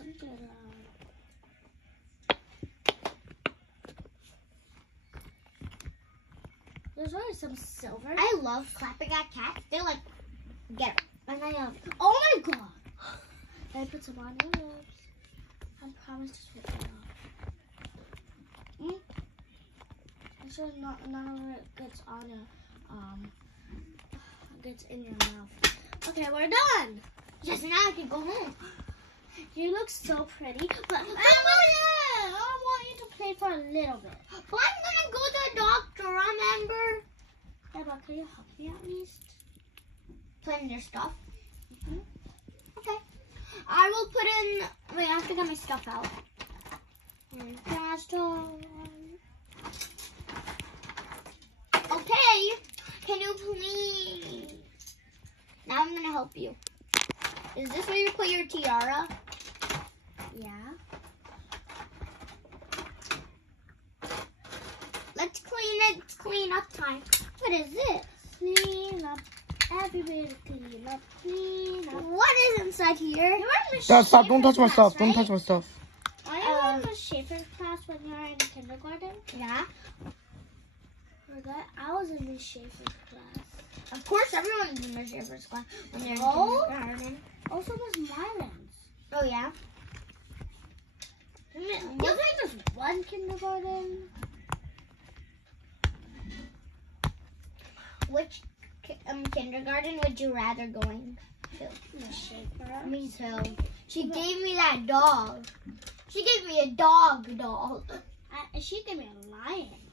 something loud. There's always some silver. I love clapping at cats. They're like, get it. And I oh my god! I put some on your lips. I promise to switch it off. Make sure none of it gets on your, gets in your mouth. Okay, we're done. Just now I can go home. You look so pretty, but I want you to play for a little bit. But I'm gonna go to the doctor, remember? Yeah, but can you help me at least? Put in your stuff. Okay. I will put in. Wait, I have to get my stuff out. Okay. Can you please? Now I'm gonna help you. Is this where you put your tiara? Yeah. Let's clean it. It's clean up time. What is this? Clean up. Everybody clean up. Clean up. What is inside here? Stop, don't touch my stuff. Don't touch my stuff. Are you in the shaping class when you were in kindergarten? Yeah. Forgot I was in the shaping class. Of course, everyone's in their shapers class when they're in kindergarten. Also, was Myron's. Oh, yeah? Wasn't there just one kindergarten? Which kindergarten would you rather going to? The shaper. Me too. She gave me that dog. She gave me a dog doll. She gave me a lion.